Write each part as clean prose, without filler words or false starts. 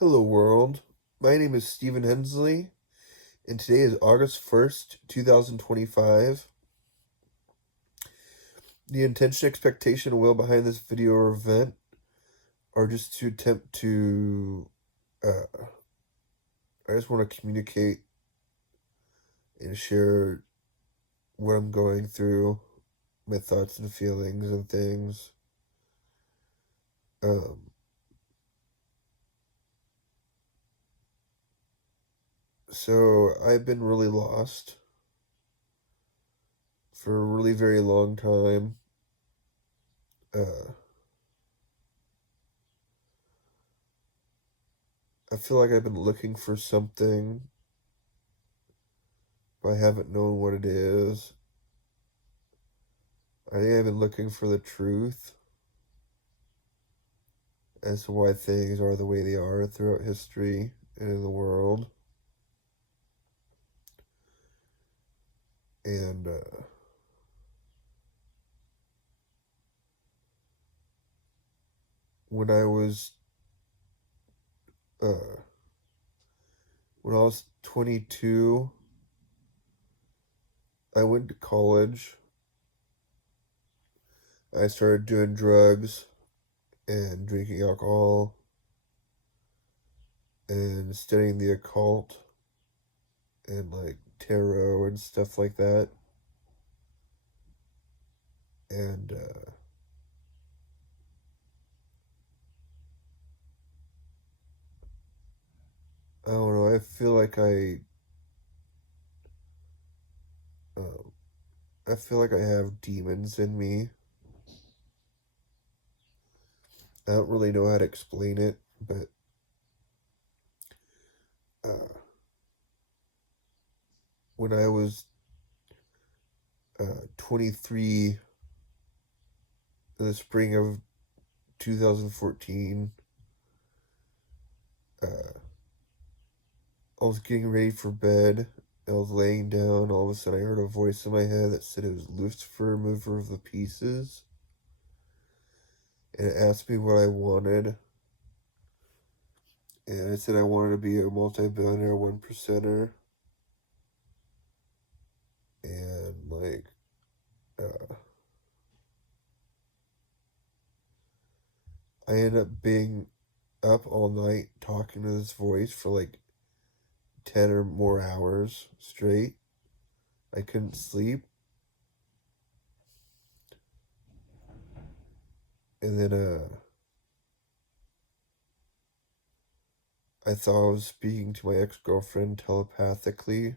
Hello, world. My name is Stephen Hensley, and today is August 1st, 2025. The intention, expectation, and will behind this video or event are just to attempt to. I just want to communicate and share what I'm going through, my thoughts and feelings and things. Um, so I've been really lost for a really very long time. Uh, I feel like I've been looking for something, but I haven't known what it is. I think I've been looking for the truth as to why things are the way they are throughout history and in the world. And when I was uh, when I was 22, I went to college. I started doing drugs and drinking alcohol and studying the occult and like tarot and stuff like that. And I don't know. Um, I feel like I have demons in me. I don't really know how to explain it, but uh, when I was 23 in the spring of 2014, uh, I was getting ready for bed. I was laying down. All of a sudden, I heard a voice in my head that said it was Lucifer, mover of the pieces. And it asked me what I wanted. And I said I wanted to be a multi-billionaire one percenter. And uh, I ended up being up all night talking to this voice for like 10 or more hours straight. I couldn't sleep. And then I thought I was speaking to my ex-girlfriend telepathically.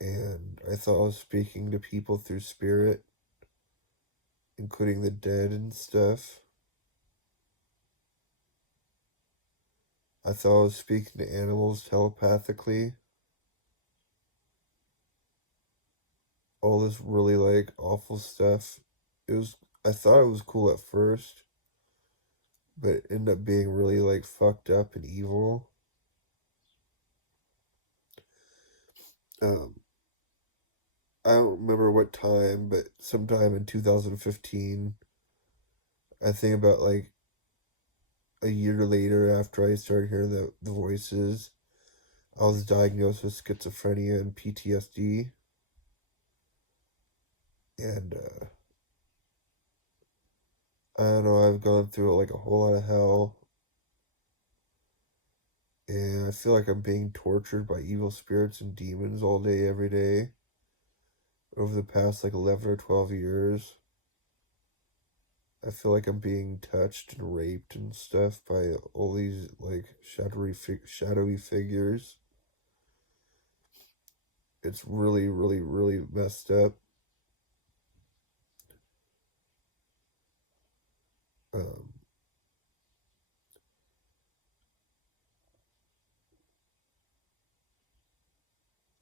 And I thought I was speaking to people through spirit, including the dead and stuff. I thought I was speaking to animals telepathically. All this really like awful stuff. I thought it was cool at first, but it ended up being really like fucked up and evil. Um, I don't remember what time, but sometime in 2015, I think about like a year later after I started hearing the voices, I was diagnosed with schizophrenia and PTSD. And I don't know, I've gone through like a whole lot of hell. And I feel like I'm being tortured by evil spirits and demons all day, every day, over the past like 11 or 12 years. I feel like I'm being touched and raped and stuff by all these like shadowy figures. It's really, really, really messed up. Um,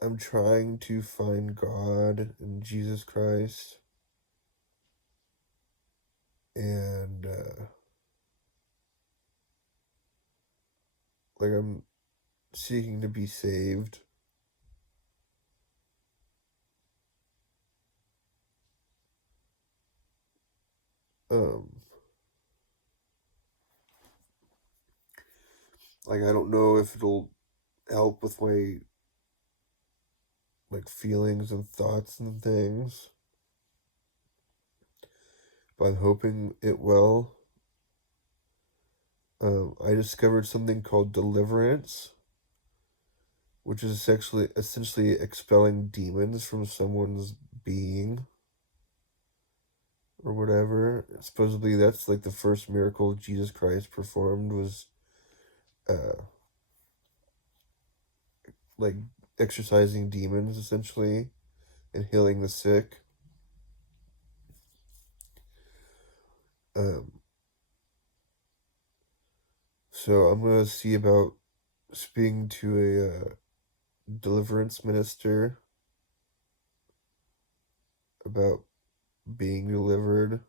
I'm trying to find God and Jesus Christ, and like I'm seeking to be saved. Um, Like, I don't know if it'll help with my like feelings and thoughts and things, but I'm hoping it will. I discovered something called deliverance, which is essentially expelling demons from someone's being or whatever. Supposedly, that's like the first miracle Jesus Christ performed was uh, like exorcising demons essentially and healing the sick. Um, so I'm gonna see about speaking to a deliverance minister about being delivered.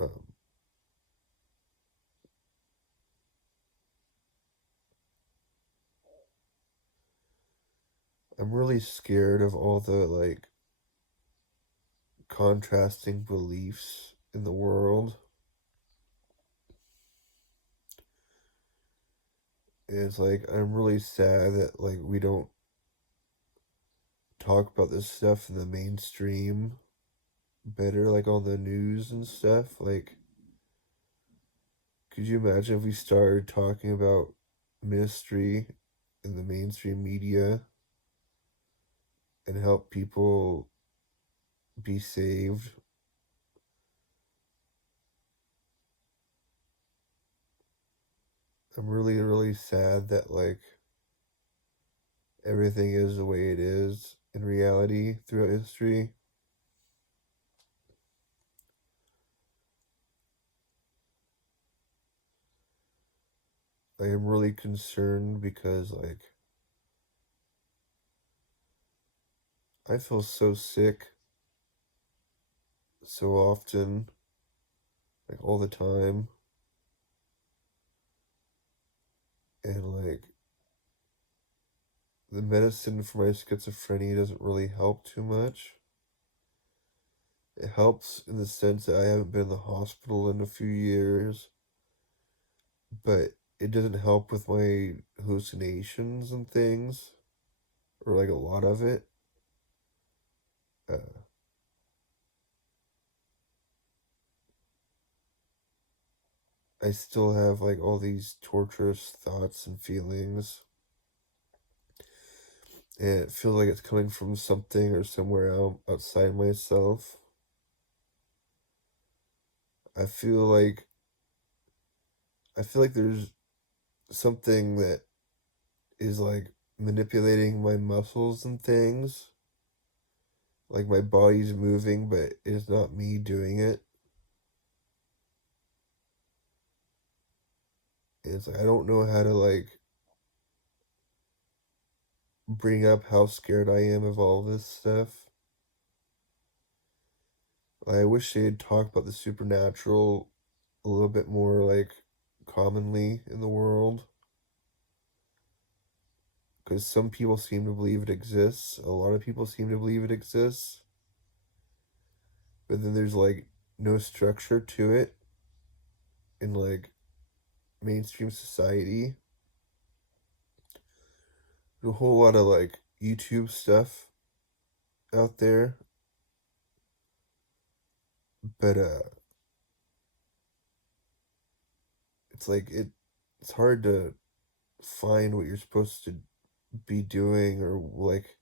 Um, I'm really scared of all the like contrasting beliefs in the world. And it's like I'm really sad that like we don't talk about this stuff in the mainstream better, like on the news and stuff. Like, could you imagine if we started talking about ministry in the mainstream media and help people be saved? I'm really, really sad that like everything is the way it is in reality throughout history. I am really concerned because like I feel so sick so often, like all the time, and like the medicine for my schizophrenia doesn't really help too much. It helps in the sense that I haven't been in the hospital in a few years, but it doesn't help with my hallucinations and things, or like a lot of it. Uh, I still have like all these torturous thoughts and feelings, and it feels like it's coming from something or somewhere outside myself. I feel like I feel like there's something that is like manipulating my muscles and things. Like my body's moving, but it's not me doing it. It's like I don't know how to like bring up how scared I am of all this stuff. Like, I wish they'd talk about the supernatural a little bit more like commonly in the world. Because some people seem to believe it exists. A lot of people seem to believe it exists. But then there's like no structure to it in like mainstream society. There's a whole lot of like YouTube stuff out there. But it's like it's hard to find what you're supposed to be doing or like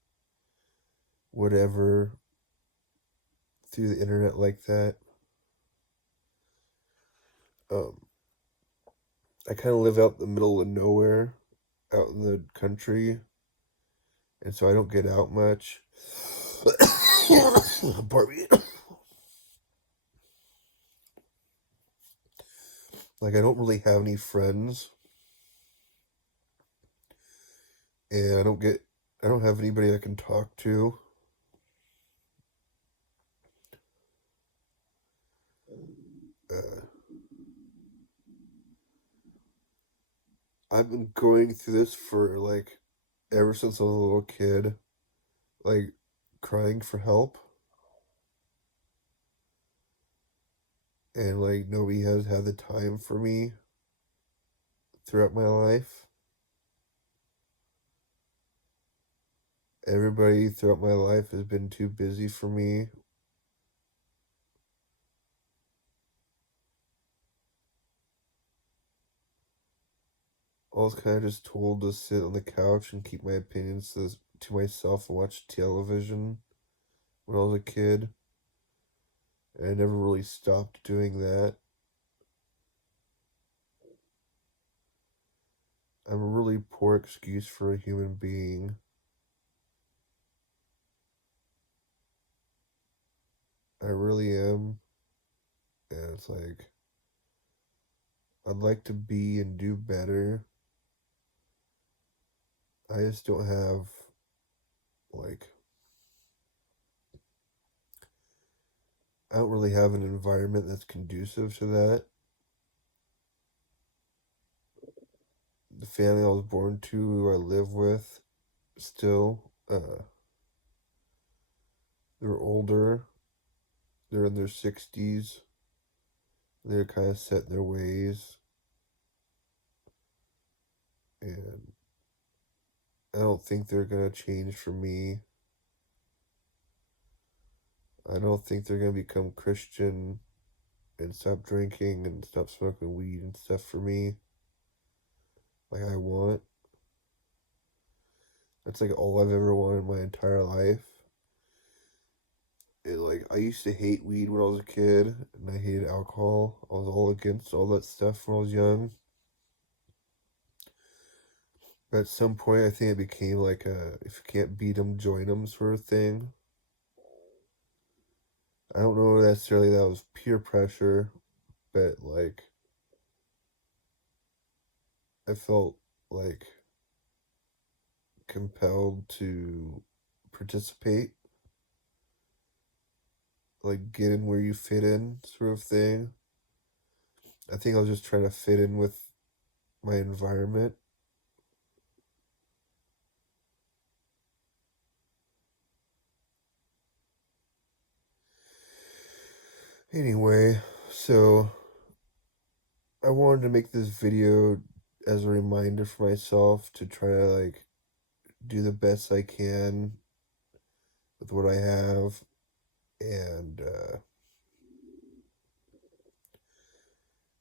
whatever through the internet like that. Um, I kind of live out in the middle of nowhere, out in the country, and so I don't get out much. Pardon me. Like I don't really have any friends, and I don't have anybody I can talk to. Uh, I've been going through this for like ever since I was a little kid, like crying for help, and like nobody has had the time for me. throughout my life. Everybody throughout my life has been too busy for me. I was kind of just told to sit on the couch and keep my opinions to myself and watch television when I was a kid. And I never really stopped doing that. I'm a really poor excuse for a human being. I really am. And it's like, I'd like to be and do better. I just don't have, like, I don't really have an environment that's conducive to that. The family I was born to, who I live with, still, they're older. They're in their 60s. They're kind of set in their ways. And I don't think they're going to change for me. I don't think they're going to become Christian and stop drinking and stop smoking weed and stuff for me like I want. That's like all I've ever wanted my entire life. Like I used to hate weed when I was a kid and I hated alcohol. I was all against all that stuff when I was young. But at some point I think it became like a if you can't beat them, join them sort of thing. I don't know necessarily that was peer pressure, but like I felt like compelled to participate, like get in where you fit in, sort of thing. I think I was just trying to fit in with my environment. Anyway, so I wanted to make this video as a reminder for myself to try to like do the best I can with what I have and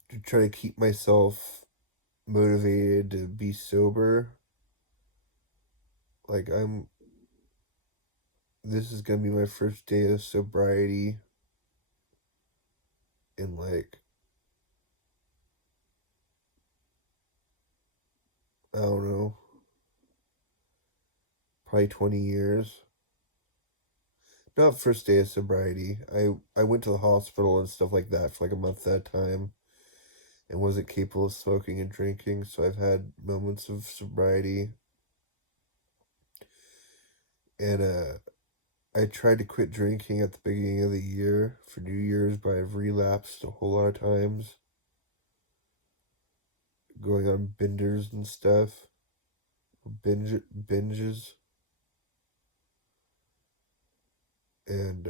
to try to keep myself motivated to be sober. Like this is gonna be my first day of sobriety in like I don't know, probably 20 years. Not first day of sobriety. I went to the hospital and stuff like that for like a month at a time and wasn't capable of smoking and drinking, so I've had moments of sobriety. And I tried to quit drinking at the beginning of the year for New Year's, but I've relapsed a whole lot of times, going on benders and stuff, binges, and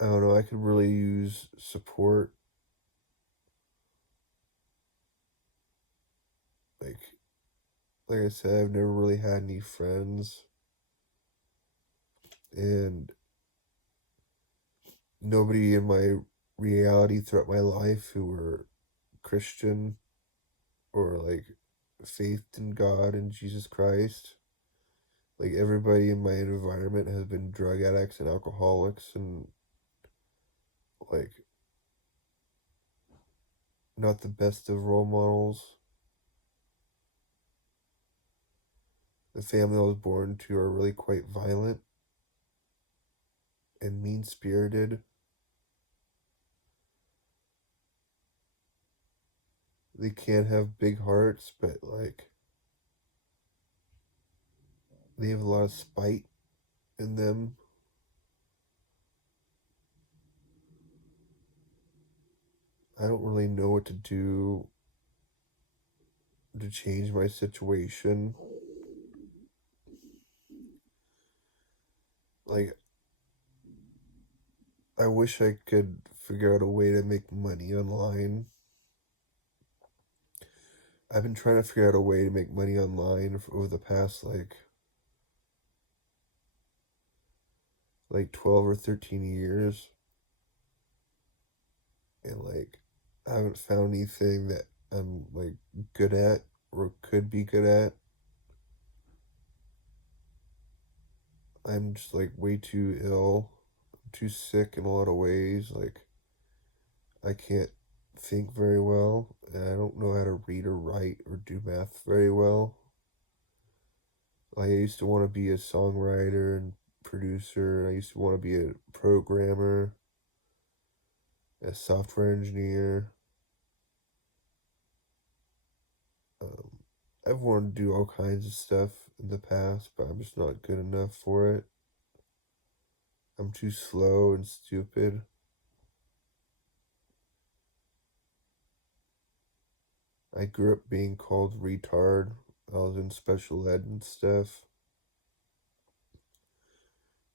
I don't know. I could really use support. Like, like I said, I've never really had any friends, and nobody in my reality throughout my life who were Christian or like faithed in God and Jesus Christ. Like everybody in my environment has been drug addicts and alcoholics and like not the best of role models. The family I was born to are really quite violent and mean spirited. They can have big hearts, but like they have a lot of spite in them. I don't really know what to do to change my situation. Like I wish I could figure out a way to make money online. I've been trying to figure out a way to make money online for over the past like 12 or 13 years, and like I haven't found anything that I'm like good at or could be good at. I'm just like way too ill, too sick in a lot of ways. Like I can't think very well, and I don't know how to read or write or do math very well. Like I used to want to be a songwriter and producer. I used to want to be a programmer, a software engineer. Um, I've wanted to do all kinds of stuff in the past, but I'm just not good enough for it. I'm too slow and stupid. I grew up being called retard. I was in special ed and stuff.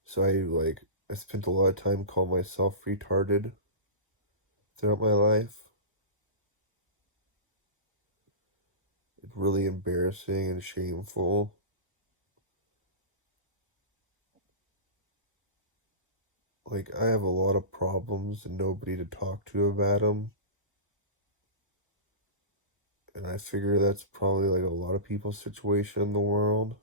So I spent a lot of time calling myself retarded throughout my life. It's really embarrassing and shameful. Like I have a lot of problems and nobody to talk to about them. And I figure that's probably like a lot of people's situation in the world.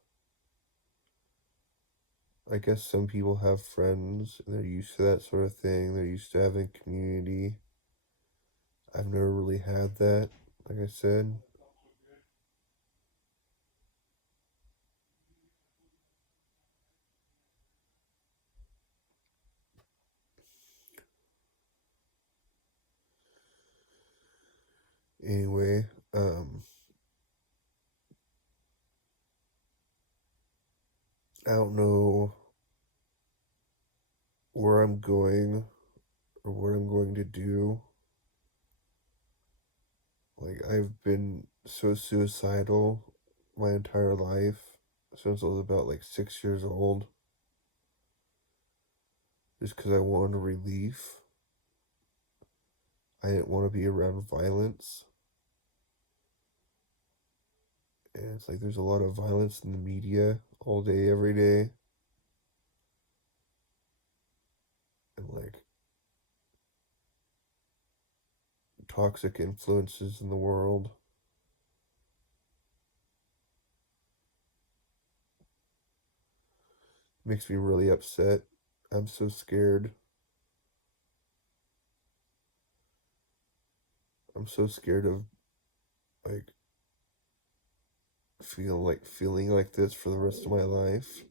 I guess some people have friends and they're used to that sort of thing. They're used to having community. I've never really had that, like I said. Anyway, I don't know where I'm going or what I'm going to do. Like, I've been so suicidal my entire life since I was about like 6 years old, just because I wanted relief. I didn't want to be around violence. And it's like there's a lot of violence in the media all day, every day. And like toxic influences in the world. Makes me really upset. I'm so scared. I'm so scared of like feeling like this for the rest of my life.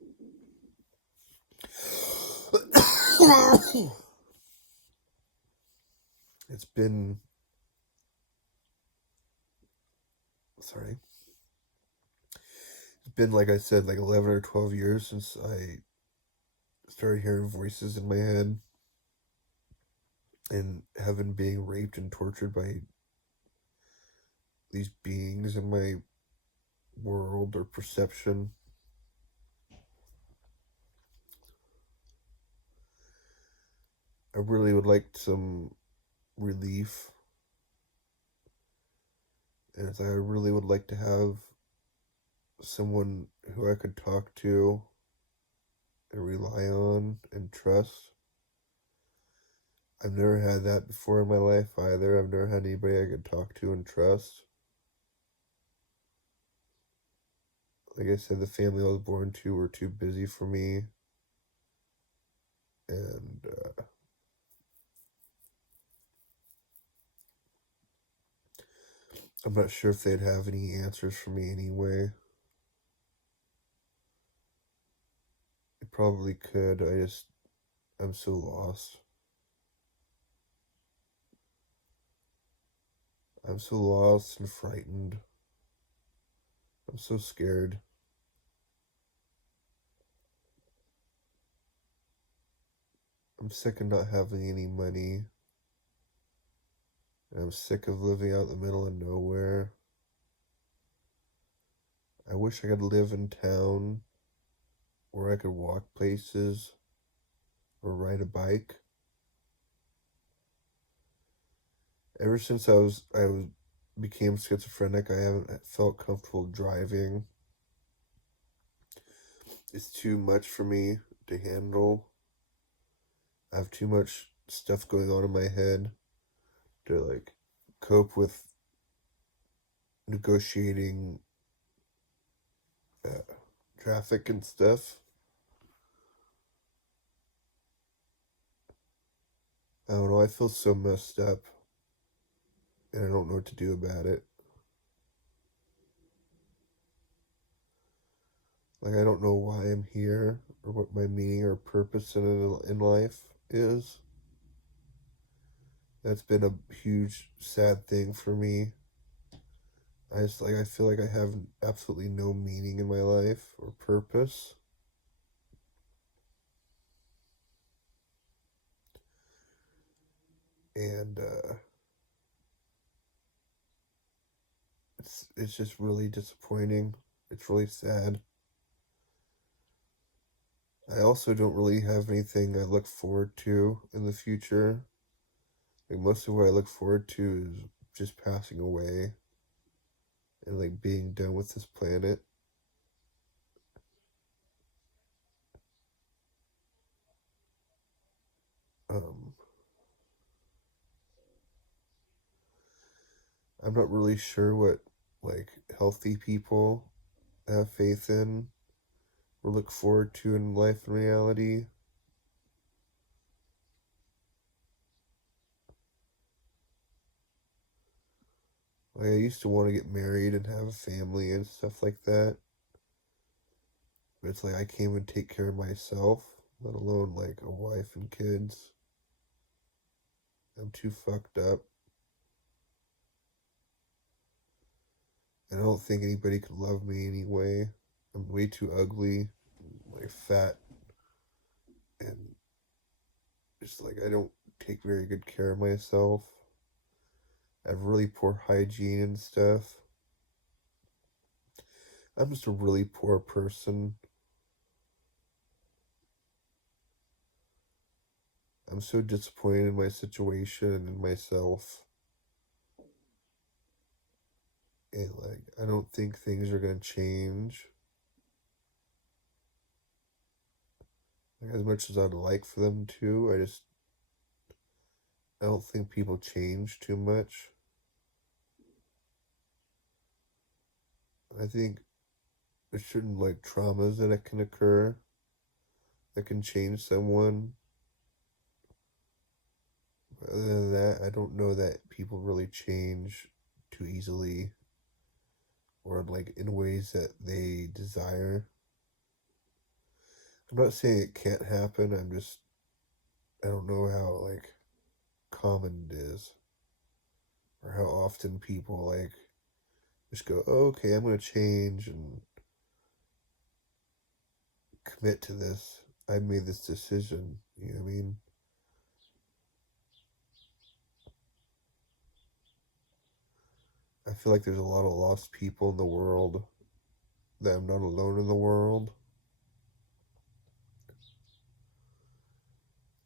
It's been sorry. It's been like I said like 11 or 12 years since I started hearing voices in my head and having being raped and tortured by these beings in my world or perception. I really would like some relief, and I really would like to have someone who I could talk to and rely on and trust. I've never had that before in my life either. I've never had anybody I could talk to and trust. Like I said, the family I was born to were too busy for me, and I'm not sure if they'd have any answers for me anyway. They probably could. I'm so lost. I'm so lost and frightened. I'm so scared. I'm sick of not having any money. And I'm sick of living out in the middle of nowhere. I wish I could live in town where I could walk places or ride a bike. Ever since I was became schizophrenic, I haven't felt comfortable driving. It's too much for me to handle. I have too much stuff going on in my head to like cope with negotiating uh, traffic and stuff. I don't know. I feel so messed up, and I don't know what to do about it. Like I don't know why I'm here or what my meaning or purpose in life is. That's been a huge sad thing for me. I feel like I have absolutely no meaning in my life or purpose. And it's just really disappointing. It's really sad. I also don't really have anything I look forward to in the future. Like most of what I look forward to is just passing away and like being done with this planet. Um, I'm not really sure what like healthy people have faith in or look forward to in life and reality. Like I used to want to get married and have a family and stuff like that. But it's like I can't even take care of myself, let alone like a wife and kids. I'm too fucked up. And I don't think anybody could love me anyway. I'm way too ugly, like fat, and just like I don't take very good care of myself. I have really poor hygiene and stuff. I'm just a really poor person. I'm so disappointed in my situation and in myself. And like I don't think things are gonna change. Like as much as I'd like for them to, I don't think people change too much. I think there's certain like traumas that it can occur that can change someone. Other than that, I don't know that people really change too easily or like in ways that they desire. I'm not saying it can't happen. I don't know how like common it is or how often people like just go, oh, okay, I'm gonna change and commit to this. I made this decision. You know what I mean? I feel like there's a lot of lost people in the world, that I'm not alone in the world.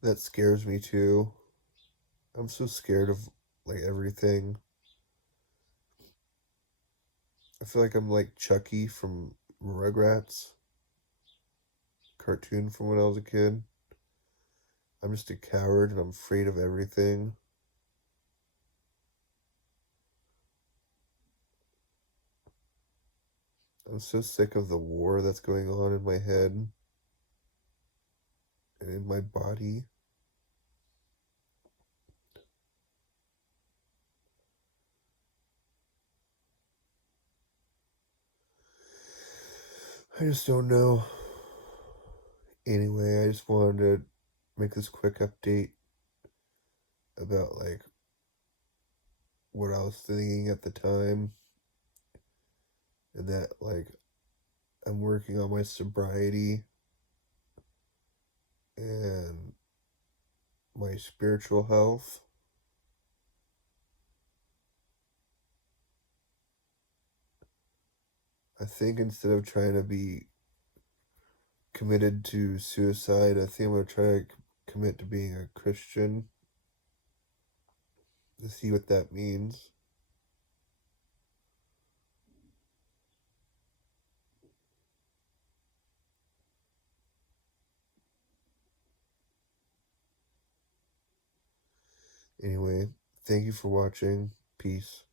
That scares me too. I'm so scared of like everything. I feel like I'm like Chucky from Rugrats cartoon from when I was a kid. I'm just a coward and I'm afraid of everything. I'm so sick of the war that's going on in my head and in my body. I just don't know. Anyway, I just wanted to make this quick update about like what I was thinking at the time and that like I'm working on my sobriety and my spiritual health. I think instead of trying to be committed to suicide, I think I'm gonna try to commit to being a Christian to see what that means. Anyway, thank you for watching. Peace.